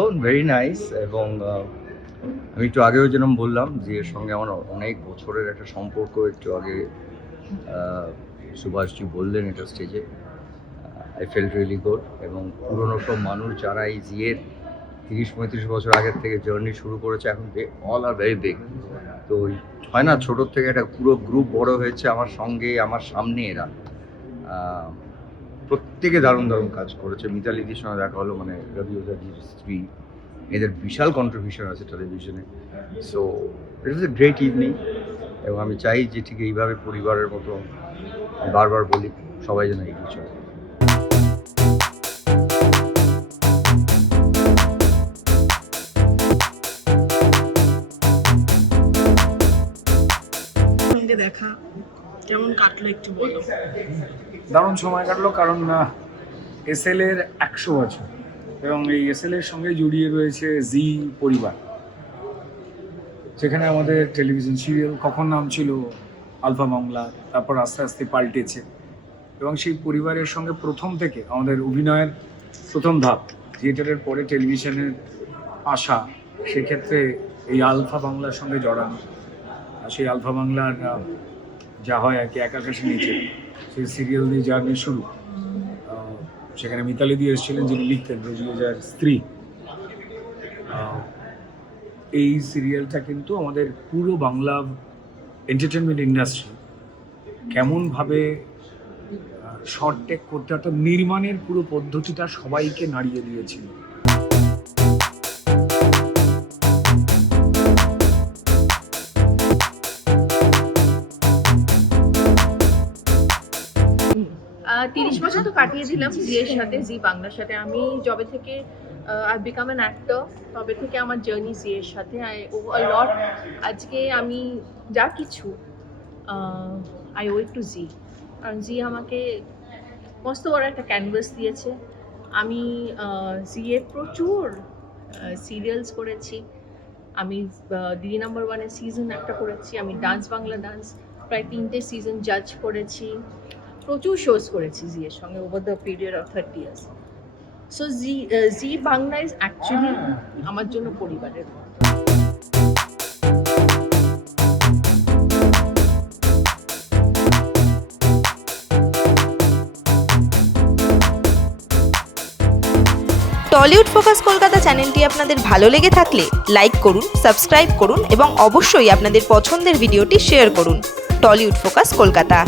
ভালো, very nice. এবং আমি একটু আগেও যেরকম বললাম যে এর সঙ্গে আমার অনেক বছরের একটা সম্পর্ক। একটু আগে সুভাষজি বললেন এটা স্টেজে, আই ফেল্ট রিয়েলি গুড। এবং পুরনো সব মানুষ যারা এই জিয়ের 30-35 বছর আগের থেকে জার্নি শুরু করেছে, এখন they all are very big. তো হয় না, ছোটোর থেকে একটা পুরো গ্রুপ বড় হয়েছে আমার সঙ্গে, আমার সামনে। এরা প্রত্যেকে দারুণ দারুণ কাজ করেছে। মিতালিদির সঙ্গে দেখা হলো, মানে রবি ওঝাজির স্ত্রী, এদের বিশাল কন্ট্রিবিউশন আছে টেলিভিশনে। So it was a great evening. এবং আমি চাই যে ঠিক এইভাবে পরিবারের মতো, বারবার বলি, সবাই যেন এগিয়ে চলে। দেখা কেমন কাটলো একটু বলো। দারুণ সময় কাটলো, কারণ এসএল এর 100 বছর এবং এই এসএল এর সঙ্গে জড়িয়ে রয়েছে জি পরিবার, যেখানে আমাদের টেলিভিশন সিরিয়াল কখন নাম ছিল আলফা বাংলা, তারপর আস্তে আস্তে পাল্টেছে। এবং সেই পরিবারের সঙ্গে প্রথম থেকে আমাদের অভিনয়ের প্রথম ধাপ, থিয়েটারের পরে টেলিভিশনের আসা, সেক্ষেত্রে এই আলফা বাংলার সঙ্গে জড়ানো। আর সেই আলফা বাংলার যা হয় আর কি, এক আকাশের নিচে, সেই সিরিয়াল দিয়ে জার্নি শুরু। সেখানে মিতালি দিয়ে এসেছিলেন, যিনি লিখতেন, রবি ওঝার স্ত্রী। এই সিরিয়ালটা কিন্তু আমাদের পুরো বাংলা এন্টারটেনমেন্ট ইন্ডাস্ট্রি কেমনভাবে শর্ট টেক করতে, অর্থাৎ নির্মাণের পুরো পদ্ধতিটা সবাইকে নাড়িয়ে দিয়েছিল। তিরিশ বছর তো কাটিয়ে দিলাম জিয়ের সাথে, জি বাংলার সাথে। আমি যবে থেকে আই বিকাম অ্যান অ্যাক্টর, তবে থেকে আমার জার্নি জিয়ের সাথে। আই ও আ লট। আজকে আমি যা কিছু আই ও ইট টু জি। কারণ জি আমাকে মস্ত বড় একটা ক্যানভাস দিয়েছে। আমি জিয়ে প্রচুর সিরিয়ালস করেছি। আমি দিদি নাম্বার 1-এর সিজন একটা করেছি। আমি ডান্স বাংলা ডান্স প্রায় 3টে সিজন জাজ করেছি। প্রচুর শোজ করেছি জিয়ের সঙ্গে over the period of 30 years. So G Bangla is actually আমার জন্য পরিবারের মতো। টলিউড ফোকাস কলকাতা চ্যানেলটি আপনাদের ভালো লেগে থাকলে লাইক করুন, সাবস্ক্রাইব করুন এবং অবশ্যই আপনাদের পছন্দের ভিডিওটি শেয়ার করুন। Tollywood focus Kolkata.